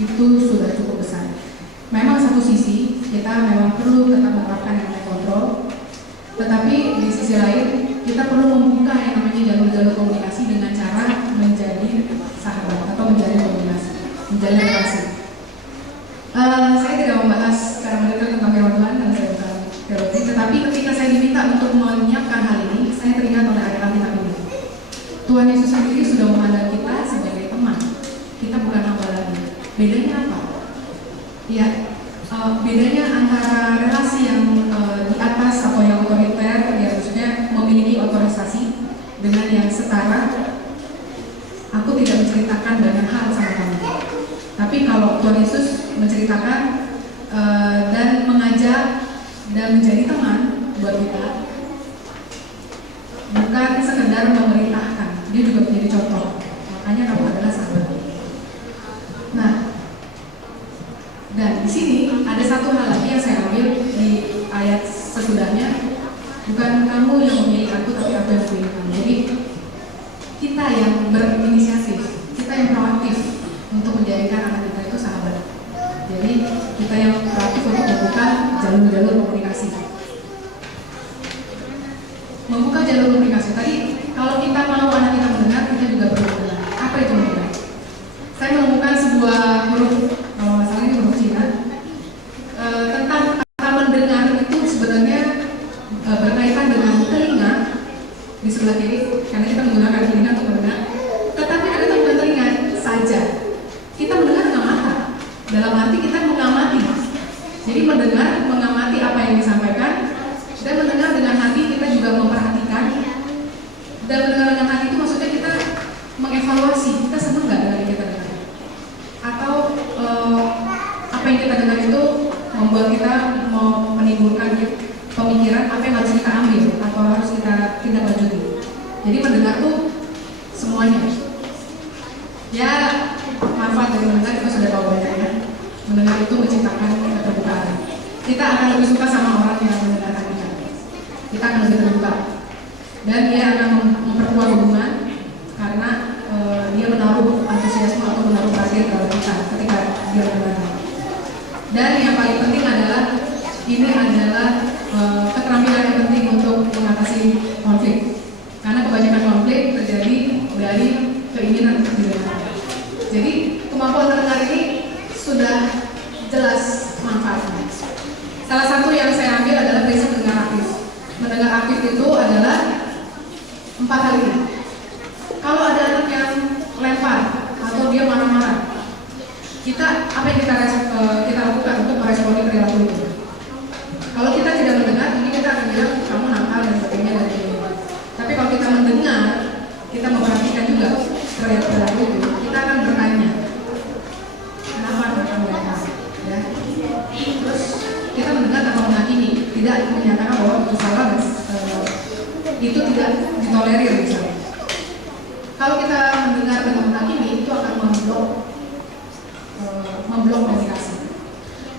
itu sudah cukup besar. Memang satu sisi kita memang perlu tetap menerapkan yang namanya kontrol, tetapi di sisi lain kita perlu membuka yang namanya jalur-jalur komunikasi dengan cara menjadi sahabat atau menjalin komunikasi, menjalin relasi. Saya tidak membahas secara mendetail tentang firman Tuhan karena saya bukan teologi, tetapi ketika saya diminta untuk menyiapkan hal ini, saya teringat oleh ayat Alkitab ini. Tuhan Yesus sendiri sudah memandang kita sebagai teman. Kita bukan hamba lagi. Bedanya apa? Ya, bedanya antara relasi yang di atas atau yang otoriter, ya maksudnya memiliki otorisasi, dengan yang setara. Aku tidak menceritakan banyak hal sama kamu. Tapi kalau Tuhan Yesus menceritakan dan mengajak dan menjadi teman buat kita, bukan sekedar memerintahkan, dia juga menjadi contoh. Makanya kamu adalah sahabat. Nah, dan di sini ada satu hal lagi yang saya ambil di ayat sesudahnya, bukan kamu yang memilih aku, tapi aku yang memilih kamu. Jadi kita yang berinisiatif, kita yang proaktif untuk menjadikan anak kita itu sahabat. Jadi kita yang proaktif untuk membuka jalur-jalur komunikasi. Membuka jalur komunikasi. Tadi kalau kita mau anak kita mendengar, kita juga perlu mendengar. Apa itu mendengar? Saya menemukan sebuah huruf, kalau nggak salah ini huruf Cina, tentang kata mendengar itu sebenarnya berkaitan dengan telinga di sebelah kiri, karena kita menggunakan telinga untuk mendengar. Tetapi ada bukan telinga saja. Kita mendengar dengan mata. Dalam arti kita mengamati. Jadi mendengar, mengamati apa yang disampaikan, dan mendengar dengan hati kita juga memperhatikan. Dan mendengar dengan hati itu maksudnya kita mengevaluasi, kita senang nggak dengan yang kita dengar, atau apa yang kita dengar itu membuat kita mau menimbulkan pemikiran apa yang harus kita ambil atau harus kita tindak lanjuti. Jadi mendengar tuh semuanya. Ya, manfaat dari mendengar kita sudah tahu banyak ya. Mendengar itu menciptakan keterbukaan. Kita akan lebih suka sama orang yang mendengarkan kita. Kita akan lebih terbuka. Dan dia akan memperkuat hubungan karena dia menaruh antusiasme atau menaruh perhatian terhadap kita ketika dia mendengar. Dan yang paling penting adalah ini adalah keterampilan yang penting untuk mengatasi konflik. Karena kebanyakan konflik terjadi dari keinginan untuk didengar. Jadi kemampuan mendengar ini sudah jelas manfaatnya. Salah satu yang saya ambil adalah prinsip mendengar aktif. Mendengar aktif itu adalah 4 hal ini. Kalau ada anak yang lempar atau dia marah-marah, apa yang kita lakukan untuk meresponi perilaku itu? Kalau kita tidak mendengar, mungkin kita akan bilang kamu nakal dan sebagainya dan sebagainya. Tapi kalau kita mendengar, kita memperhatikan juga perilaku itu, kita akan bertanya, kenapa mereka lempar? Ya. Terus kita mendengar atau menghakimi, tidak menyatakan bahwa itu salah dan itu tidak ditolerir misalnya. Kalau kita mendengar dan menghakimi, itu akan memblok komunikasi.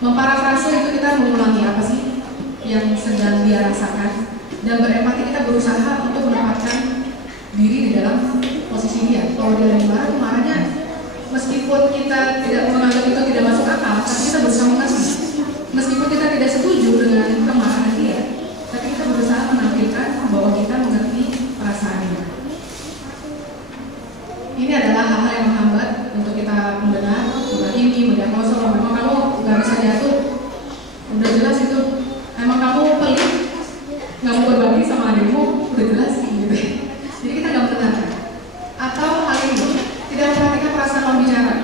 Memparafrase itu kita mengulangi apa sih yang sedang dia rasakan, dan berempati kita berusaha untuk menempatkan diri di dalam posisi dia. Kalau dia lagi marah, marahnya meskipun kita tidak menganggap itu tidak masuk akal, tapi kita berusaha mengerti. Meskipun kita tidak setuju dengan kemarahan dia, tapi kita berusaha menampilkan bahwa kita mengerti perasaannya. Ini adalah hal-hal yang menghambat untuk kita mendengar, menghakimi, mendiagnosa. Kalau memang kamu nggak bisa diatur, udah jelas itu. Emang kamu pelit, nggak mau berbagi sama adikmu, udah jelas gitu. Jadi kita nggak mendengarkan. Atau hal ini tidak memperhatikan perasaan lawan bicara.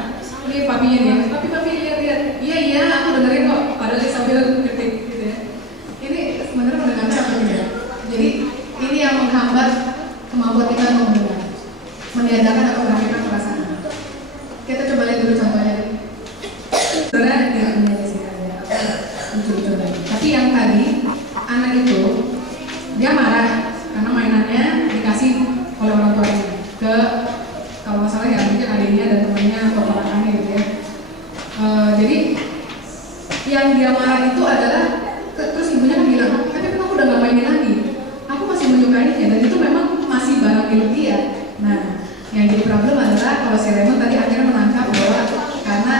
Ini papinya dia, papi lihat, iya aku dengerin kok, padahal dia sambil ketik gitu ya. Ini sebenarnya mendengarkan apa tidak? Jadi ini yang menghambat kemampuan kita untuk mendengar, meniadakan atau memperhatikan perasaan. Kita coba lihat dulu contohnya. Sebenarnya tidak menyelesaikan lucu-lucu lagi. Tapi yang tadi anak itu dia marah karena mainannya dikasih oleh orang tuanya ke, kalau nggak salah ya mungkin adiknya dan temannya atau ponakannya gitu ya. Jadi yang dia marah itu adalah terus ibunya kan bilang, tapi kan aku udah nggak mainin lagi, aku masih menyukainya, dan itu memang masih barang milik dia. Nah, yang jadi problem adalah kalau si Raymond tadi akhirnya menangkap bahwa karena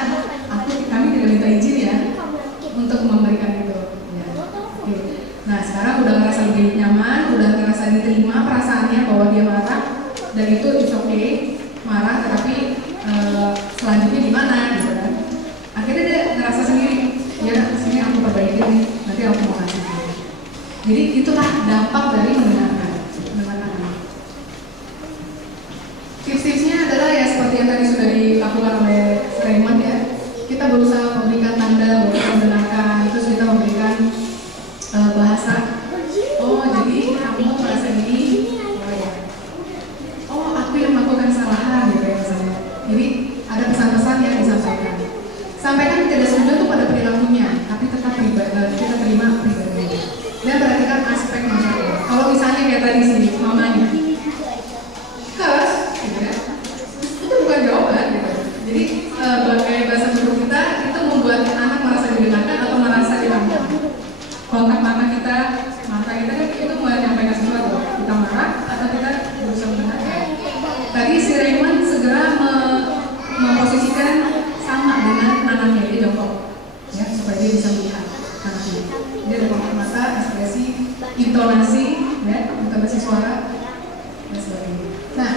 dan itu it's okay, marah, tetapi selanjutnya gimana gitu kan. Akhirnya dia ngerasa sendiri, ya sini aku perbaiki nih, nanti aku mau kasih. Jadi itulah dampak dari mendengarkan anak. Tips-tipsnya adalah ya seperti yang tadi sudah dilakukan oleh Raymond ya. Kita berusaha memberikan tanda, berusaha mendengarkan, terus kita memberikan bahasa. Oh jadi kamu merasa ini, oh ya. Oh aku yang melakukan kesalahan gitu ya misalnya. Jadi ada pesan-pesan yang disampaikan. Sampaikan tidak setuju tuh pada perilakunya, tapi tetap kita terima pribadinya. Dan perhatikan aspek masyarakat. Kalau misalnya kayak tadi sih mamanya, terus, gitu ya, itu bukan jawaban gitu. Jadi sebagai bahasa tubuh kita itu membuat anak merasa didengarkan atau merasa dirampok. Kontak mata kita kan itu menyampaikan sesuatu. Kita marah atau kita berusaha mendengarkan. Tadi si Raymond segera memposisikan sama dengan anaknya, dia jongkok, ya supaya dia bisa melihat anaknya. Dia ada kontak mata, ekspresi, intonasi, ya, intonasi suara dan sebagainya. Nah,